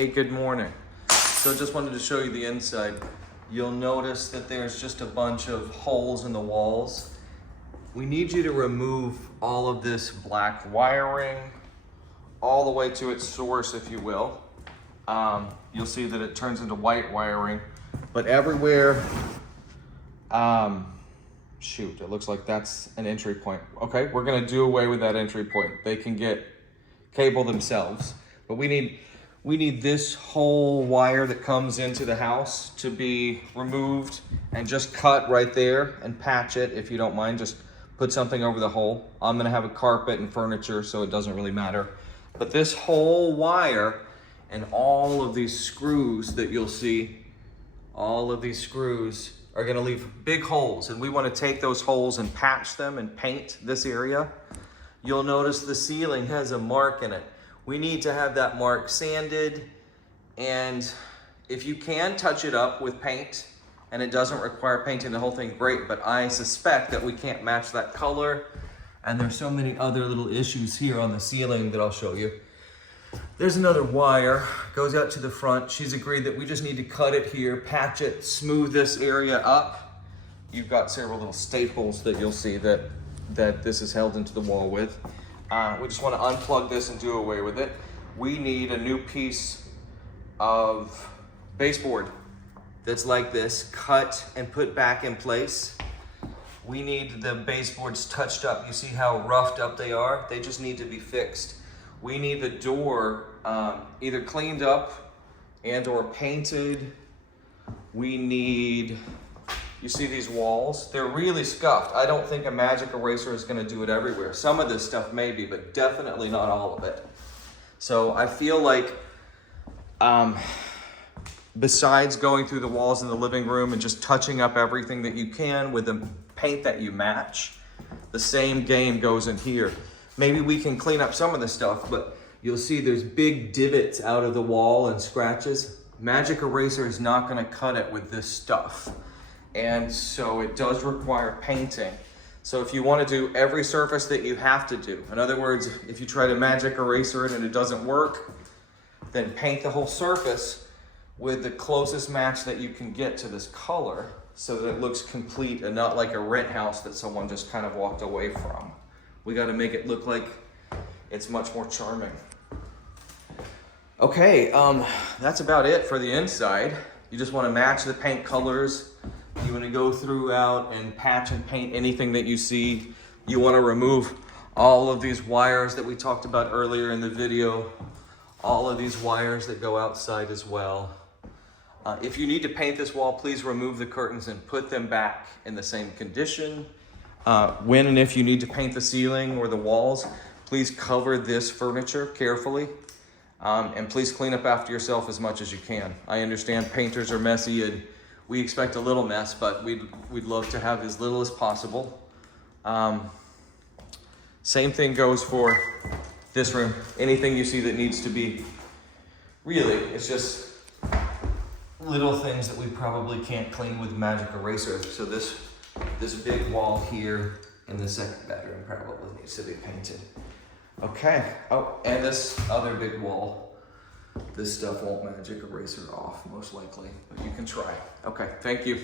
Hey, good morning. So just wanted to show you the inside. You'll notice that there's just a bunch of holes in the walls. We need you to remove all of this black wiring all the way to its source, if you will. You'll see that it turns into white wiring, but everywhere, shoot, it looks like that's an entry point. Okay, we're gonna do away with that entry point. They can get cable themselves, but we need this whole wire that comes into the house to be removed and just cut right there and patch it. If you don't mind, just put something over the hole. I'm gonna have a carpet and furniture, so it doesn't really matter. But this whole wire and all of these screws that you'll see, all of these screws are gonna leave big holes, and we wanna take those holes and patch them and paint this area. You'll notice the ceiling has a mark in it. We need to have that mark sanded, and if you can touch it up with paint and it doesn't require painting the whole thing, great, but I suspect that we can't match that color, and there's so many other little issues here on the ceiling that I'll show you. There's another wire, goes out to the front. She's agreed that we just need to cut it here, patch it, smooth this area up. You've got several little staples that you'll see that this is held into the wall with. We just want to unplug this and do away with it. We need a new piece of baseboard that's like this, cut and put back in place. We need the baseboards touched up. You see how roughed up they are? They just need to be fixed. We need the door either cleaned up and or painted. We need, you see these walls? They're really scuffed. I don't think a magic eraser is gonna do it everywhere. Some of this stuff maybe, but definitely not all of it. So I feel like besides going through the walls in the living room and just touching up everything that you can with the paint that you match, the same game goes in here. Maybe we can clean up some of the stuff, but you'll see there's big divots out of the wall and scratches. Magic eraser is not gonna cut it with this stuff. And so it does require painting. So if you want to do every surface that you have to do, in other words, if you try to magic eraser it and it doesn't work, then paint the whole surface with the closest match that you can get to this color so that it looks complete and not like a rent house that someone just kind of walked away from. We got to make it look like it's much more charming. Okay, that's about it for the inside. You just want to match the paint colors. You want to go throughout and patch and paint anything that you see. You want to remove all of these wires that we talked about earlier in the video. All of these wires that go outside as well. If you need to paint this wall, please remove the curtains and put them back in the same condition. When and if you need to paint the ceiling or the walls, please cover this furniture carefully. And please clean up after yourself as much as you can. I understand painters are messy and we expect a little mess, but we'd love to have as little as possible. Same thing goes for this room. Anything you see that needs to be, really, it's just little things that we probably can't clean with magic eraser. So this big wall here in the second bedroom probably needs to be painted. Okay, oh, and this other big wall. This stuff won't magic eraser off, most likely, but you can try. Okay, thank you.